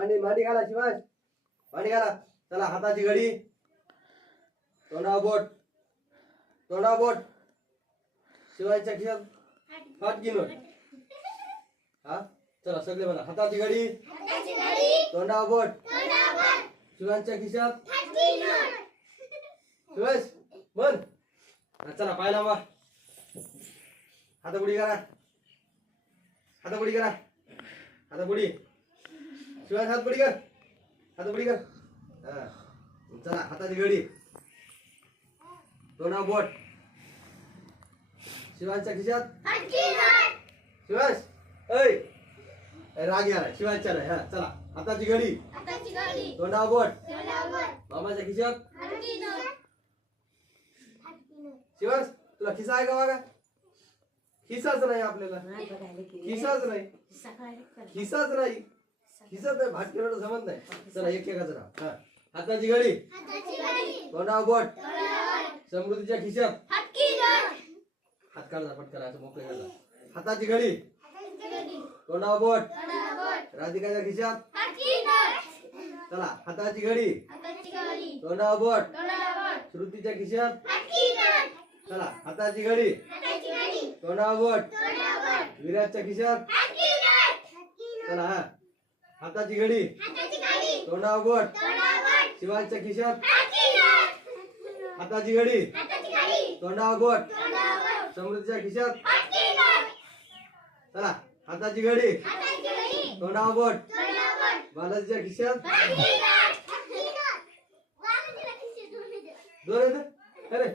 मांडी मांडी घाला शिवाज. मांडी घाला. चला हाताची घडी तोंडावर बोट. तोंडावर बोट. शिवायच्या खिशात हात गिनोट हा? चला सगळे म्हणा. हाताची घडी तोंडावर बोट. शिवांच्या खिशात म्हण हा, चला पाहिला वा हाताबुडी करा. हाताबुडी करा. हाताबुडी. शिवाय हातबुडी कर. हाताबुडी कर. हा. चला हाताची घडी. तोंडावर बोट. शिवांच्या खिशात? शिवास ऐ. ऐ, राग याला शिवांच्या हा चला. हाताची घडी. तोंडावर बोट. मामाच्या खिशात? शिवास तुला खिसा आहे का बघा? खिसाच नाही आपल्याला. खिसाच नाही. खिसाच नाही. खिसाच नाही भात केलं जमत नाही चला एक एकाच राहा हा. हाताची घडी तोंडावर बोट. समृद्धीच्या खिशात. हात काढला पटकन असं मोकळे काढला हाताची घडी तोंडावर बोट. राधिकाच्या खिशात. चला हाताची घडी तोंडावर बोट. श्रुतीच्या खिशात. चला हाताची घडी तोंडावर बोट. विराजच्या खिशात. चला हा. हाताची घडी. तोंडावर बोट शिवाच्या खिशात. हाताची घडी. तोंडावर बोट समृद्धीच्या खिशात. चला हाताची घडी. तोंडावर बोट बालाजीच्या खिशात. दोन अरे.